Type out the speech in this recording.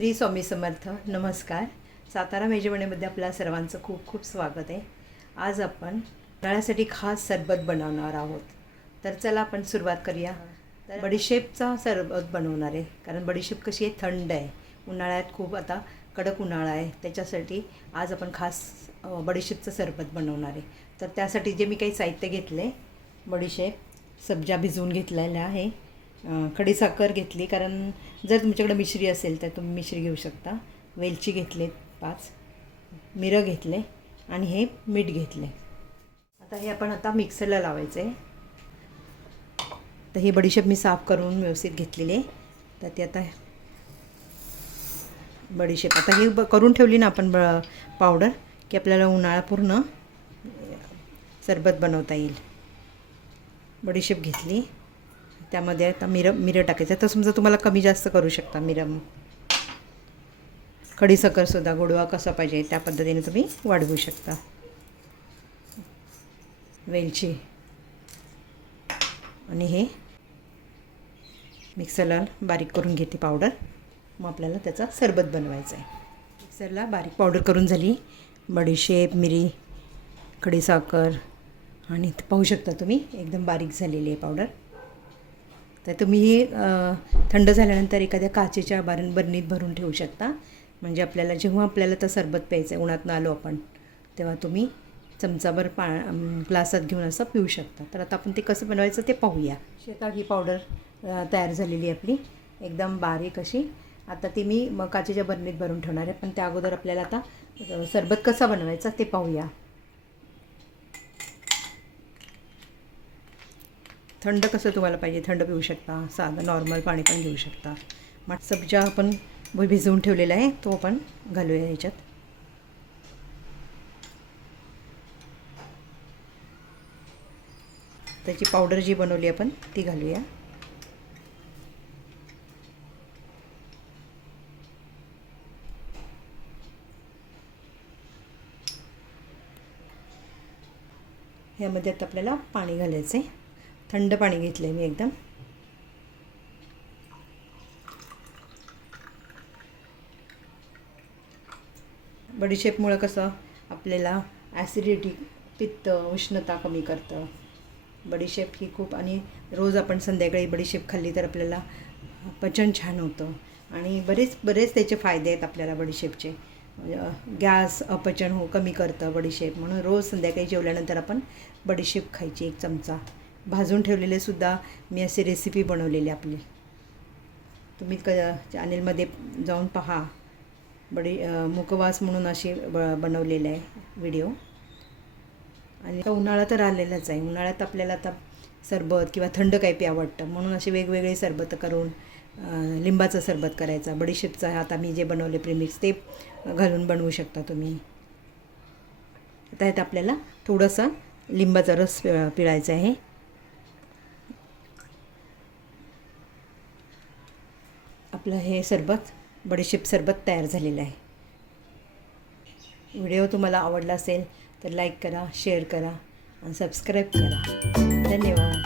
श्री स्वामी समर्थ. नमस्कार. सातारा मेजवानीमध्ये आपल्या सर्वांचं खूप खूप स्वागत आहे. आज आपण उन्हाळ्यासाठी खास सरबत बनवणार आहोत. तर चला आपण सुरुवात करूया. तर बडीशेपचा सरबत बनवणार आहे, कारण बडीशेप कशी आहे, थंड आहे. उन्हाळ्यात खूप आता कडक उन्हाळा आहे, त्याच्यासाठी आज आपण खास बडीशेपचं सरबत बनवणार आहे. तर त्यासाठी जे मी काही साहित्य घेतले, बडीशेप सब्जा भिजवून घेतलेला आहे, खडीसाखर घेतली, कारण जर तुमच्याकडे मिश्री असेल तर तुम्ही मिश्री घेऊ शकता. वेलची घेतले 5, मिरं घेतले आणि हे मीठ घेतले. आता हे आपण मिक्सरला लावायचं आहे. तर ही बडीशेप मी साफ करून व्यवस्थित घेतलेली आहे. तर ते आता बडीशेप आता ही करून ठेवली ना आपण पावडर, की आपल्याला उन्हाळा पूर्ण सरबत बनवता येईल. बडीशेप घेतली, त्यामध्ये आता मिरं टाकायचं. तर समजा तुम्हाला कमी जास्त करू शकता मिरं. खडीसाखरसुद्धा गोडवा कसा पाहिजे त्या पद्धतीने तुम्ही वाढवू शकता. वेलची आणि हे मिक्सरला बारीक करून घेते पावडर. मग आपल्याला त्याचा सरबत बनवायचा आहे. मिक्सरला बारीक पावडर करून झाली. बडीशेप, मिरी, खडीसाखर आणि पाहू शकता तुम्ही एकदम बारीक झालेली आहे पावडर. तर तुम्ही ही थंड झाल्यानंतर एखाद्या काचेच्या बरणीत भरून ठेवू शकता. म्हणजे आपल्याला जेव्हा तर सरबत प्यायचं आहे, उन्हातनं आलो आपण, तेव्हा तुम्ही चमचाभर ग्लासात घेऊन असं पिऊ शकता. तर आता आपण ते कसं बनवायचं ते पाहूया. ही पावडर तयार झालेली आहे आपली, एकदम बारीक अशी. आता ती मी काचेच्या बरणीत भरून ठेवणार आहे. पण त्या अगोदर आपल्याला आता सरबत कसा बनवायचा ते पाहूया. थंड कसं तुम्हाला पाहिजे, थंड पिऊ शकता, साधं नॉर्मल पाणी पण घेऊ शकता. मग सब्जा आपण भिजवून ठेवलेला आहे तो आपण घालूया ह्याच्यात. त्याची पावडर जी बनवली आपण ती घालूया. ह्यामध्ये आता आपल्याला पाणी घालायचं आहे. थंड पाणी घेतलं आहे मी एकदम. बडीशेपमुळं कसं आपल्याला ॲसिडिटी, पित्त, उष्णता कमी करतं बडीशेप ही खूप. आणि रोज आपण संध्याकाळी बडीशेप खाल्ली तर आपल्याला पचन छान होतं. आणि बरेच त्याचे फायदे आहेत आपल्याला बडीशेपचे. गॅस, अपचन कमी करतं बडीशेप. म्हणून रोज संध्याकाळी जेवल्यानंतर आपण बडीशेप खायची 1 चमचा. भाजून ठेवलेलेसुद्धा मी असे रेसिपी बनवलेली आपली. तुम्ही चॅनेलमध्ये जाऊन पहा. मुखवास म्हणून असे बनवलेले आहे व्हिडिओ. आणि उन्हाळा तर आलेलाच आहे. उन्हाळ्यात आपल्याला आता सरबत किंवा थंड काही प्या आवडतं, म्हणून असे वेगवेगळे सरबत करून, लिंबाचं सरबत करायचा, बडीशेपचा आता मी जे बनवले प्रीमिक्स ते घालून बनवू शकता तुम्ही. आता ह्यात आपल्याला थोडंसं लिंबाचा रस पिळायचा आहे. आपलं हे सरबत, बडीशेप सरबत तयार झालेलं आहे. व्हिडिओ तुम्हाला आवडला असेल तर लाईक करा, शेअर करा आणि सबस्क्राईब करा. धन्यवाद.